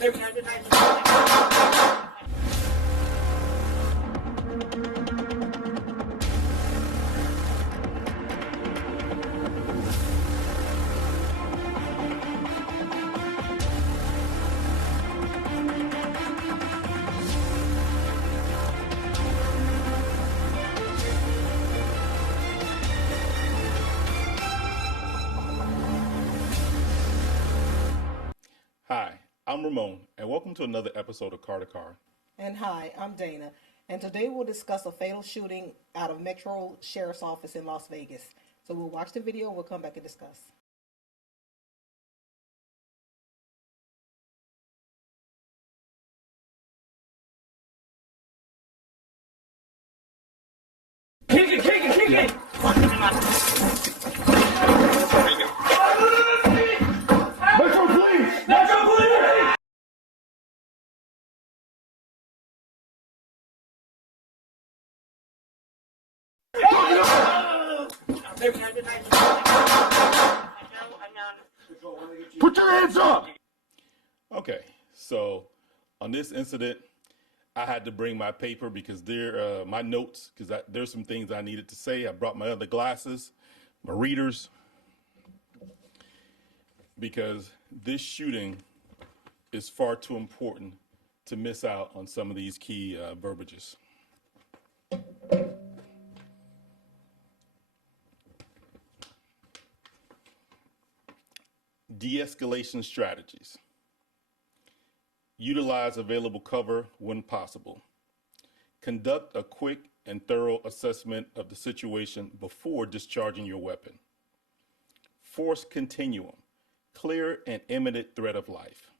Hi, I'm Ramon, and welcome to another episode of Car to Car. And hi, I'm Dana, and today we'll discuss a fatal shooting out of Metro Sheriff's Office in Las Vegas. So we'll watch the video and we'll come back and discuss. Kick it! Metro police! Metro police! Put your hands up! Okay, so on this incident, I had to bring my paper because my notes, because there's some things I needed to say. I brought my other glasses, my readers, because this shooting is far too important to miss out on some of these key verbiages. De-escalation strategies. Utilize available cover when possible. Conduct a quick and thorough assessment of the situation before discharging your weapon. Force continuum. Clear and imminent threat of life.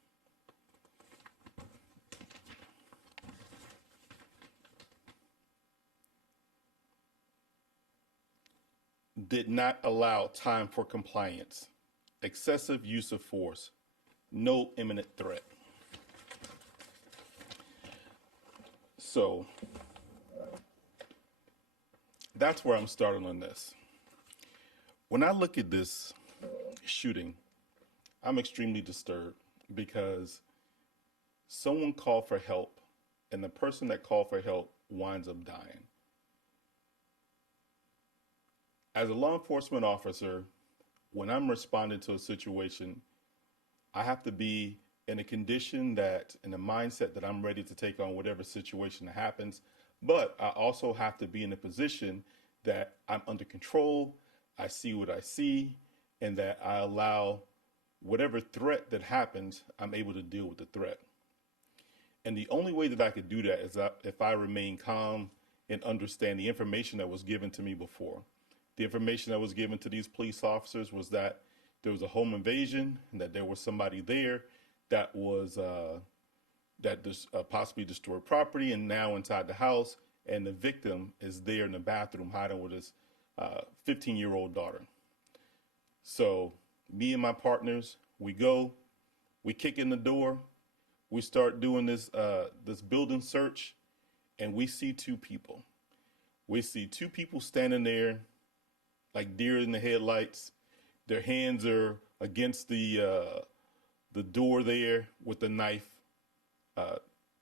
Did not allow time for compliance. Excessive use of force. No imminent threat. So that's where I'm starting on this. When I look at this shooting, I'm extremely disturbed because someone called for help and the person that called for help winds up dying. As a law enforcement officer, when I'm responding to a situation, I have to be in a condition in a mindset that I'm ready to take on whatever situation happens. But I also have to be in a position that I'm under control, I see what I see, and that I allow whatever threat that happens, I'm able to deal with the threat. And the only way that I could do that is if I remain calm and understand the information that was given to me before. The information that was given to these police officers was that there was a home invasion and that there was somebody there that was possibly destroyed property and now inside the house, and the victim is there in the bathroom hiding with his 15-year-old daughter. So me and my partners, we kick in the door, we start doing this building search, and we see two people. We see two people standing there like deer in the headlights. Their hands are against the door there with the knife,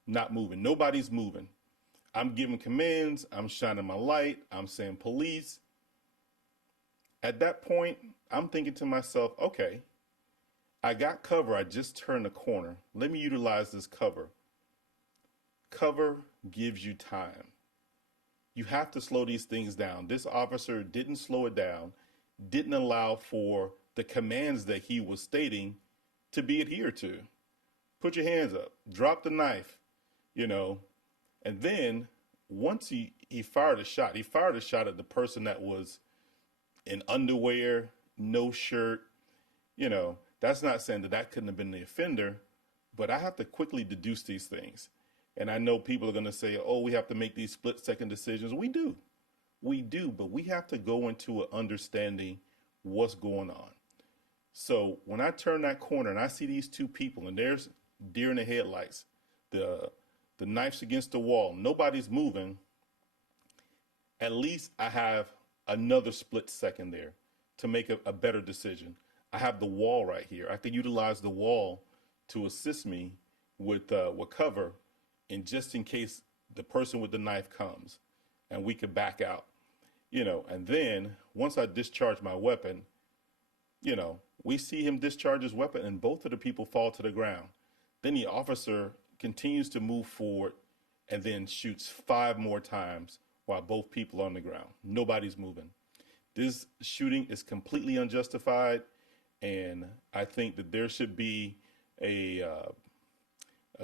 not moving. Nobody's moving. I'm giving commands. I'm shining my light. I'm saying police. At that point, I'm thinking to myself, okay, I got cover. I just turned the corner. Let me utilize this cover. Cover gives you time. You have to slow these things down. This officer didn't slow it down, didn't allow for the commands that he was stating to be adhered to. Put your hands up, drop the knife, and then once he fired a shot, at the person that was in underwear, no shirt. That's not saying that couldn't have been the offender, but I have to quickly deduce these things. And I know people are going to say, oh, we have to make these split-second decisions. We do, but we have to go into an understanding what's going on. So when I turn that corner and I see these two people and there's deer in the headlights, the knife's against the wall, nobody's moving, at least I have another split second there to make a better decision. I have the wall right here. I can utilize the wall to assist me would cover, and just in case the person with the knife comes, and we could back out, And then once I discharge my weapon, we see him discharge his weapon, and both of the people fall to the ground. Then the officer continues to move forward, and then shoots 5 more times while both people are on the ground. Nobody's moving. This shooting is completely unjustified, and I think that there should be a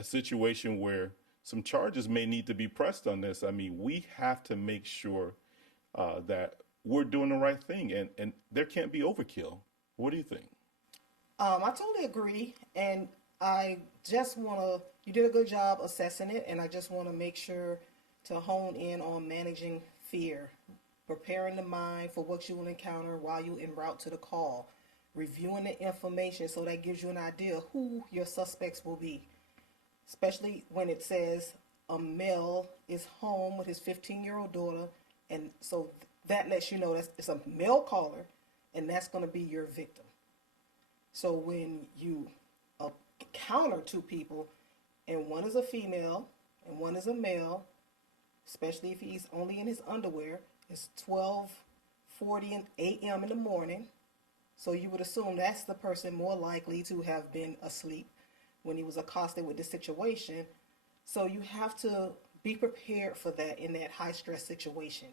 situation where some charges may need to be pressed on this. I mean, we have to make sure that we're doing the right thing, and there can't be overkill. What do you think? I totally agree, and I just want to, you did a good job assessing it, and I just want to make sure to hone in on managing fear, preparing the mind for what you will encounter while you're en route to the call, reviewing the information so that gives you an idea who your suspects will be, especially when it says a male is home with his 15-year-old daughter, and so that lets you know that it's a male caller, and that's going to be your victim. So when you encounter 2 people, and one is a female and one is a male, especially if he's only in his underwear, it's 12:40 a.m. in the morning, so you would assume that's the person more likely to have been asleep when he was accosted with this situation. So you have to be prepared for that in that high stress situation,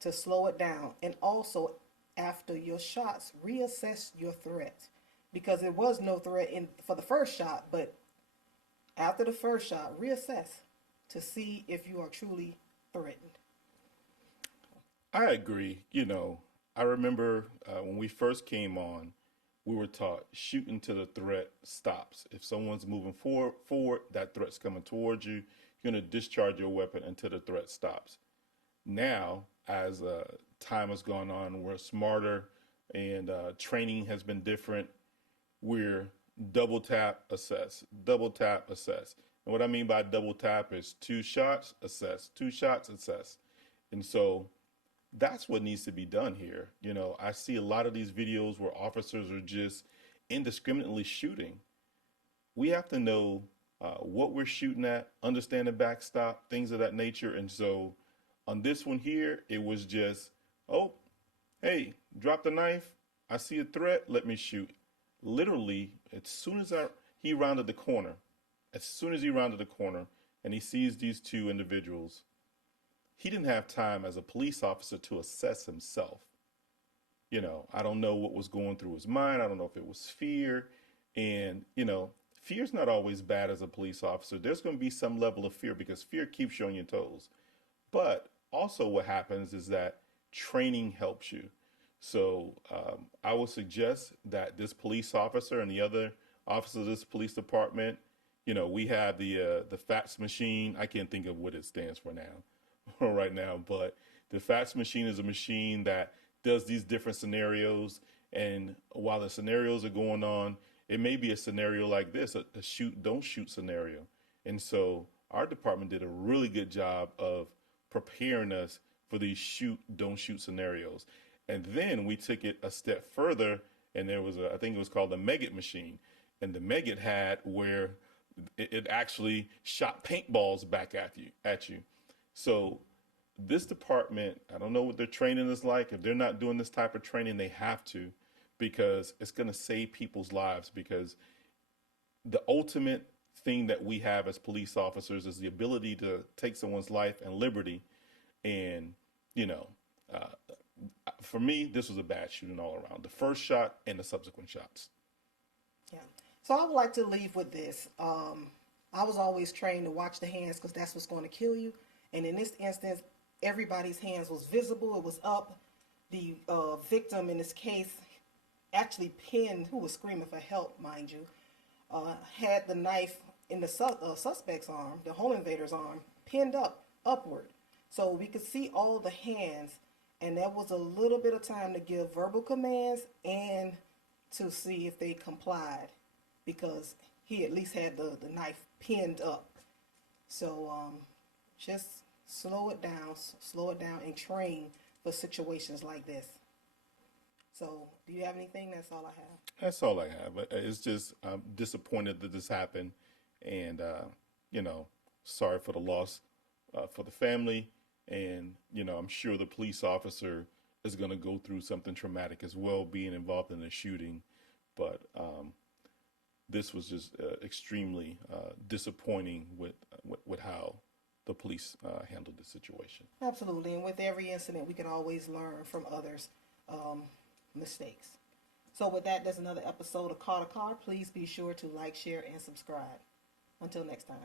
to slow it down. And also, after your shots, reassess your threat, because there was no threat for the first shot, but after the first shot, reassess to see if you are truly threatened. I agree. I remember when we first came on, we were taught shoot until the threat stops. If someone's moving forward, that threat's coming towards you, you're going to discharge your weapon until the threat stops. Now, as time has gone on, we're smarter, and training has been different. We're double tap, assess, double tap, assess. And what I mean by double tap is 2 shots, assess, 2 shots, assess. And so that's what needs to be done here. I see a lot of these videos where officers are just indiscriminately shooting. We have to know what we're shooting at, understand the backstop, things of that nature. And so on this one here, it was just, oh, hey, drop the knife. I see a threat. Let me shoot. Literally, as soon as he rounded the corner, and he sees these 2 individuals, he didn't have time as a police officer to assess himself. I don't know what was going through his mind. I don't know if it was fear. And, fear's not always bad as a police officer. There's going to be some level of fear because fear keeps you on your toes. But also what happens is that training helps you. So I would suggest that this police officer and the other officers of this police department, we have the FATS machine. I can't think of what it stands for now. Right now, but the FATS machine is a machine that does these different scenarios, and while the scenarios are going on, it may be a scenario like this, a shoot don't shoot scenario. And so our department did a really good job of preparing us for these shoot don't shoot scenarios. And then we took it a step further, and there was I think it was called the Megget machine, and the Megget had where it actually shot paintballs back at you. So this department, I don't know what their training is like. If they're not doing this type of training, they have to, because it's going to save people's lives. Because the ultimate thing that we have as police officers is the ability to take someone's life and liberty. And, for me, this was a bad shooting all around. The first shot and the subsequent shots. Yeah. So I would like to leave with this. I was always trained to watch the hands because that's what's going to kill you. And in this instance, everybody's hands was visible. It was up. The victim in this case actually pinned, who was screaming for help, mind you, had the knife in the suspect's arm, the home invader's arm, pinned upward. So we could see all the hands, and there was a little bit of time to give verbal commands and to see if they complied, because he at least had the knife pinned up. So just slow it down and train for situations like this. So do you have anything? That's all I have. That's all I have. It's just, I'm disappointed that this happened. And, sorry for the loss for the family. And, I'm sure the police officer is going to go through something traumatic as well, being involved in a shooting. But this was just extremely disappointing with how the police handled the situation. Absolutely. And with every incident, we can always learn from others' mistakes. So with that, there's another episode of Car to Car. Please be sure to like, share, and subscribe. Until next time.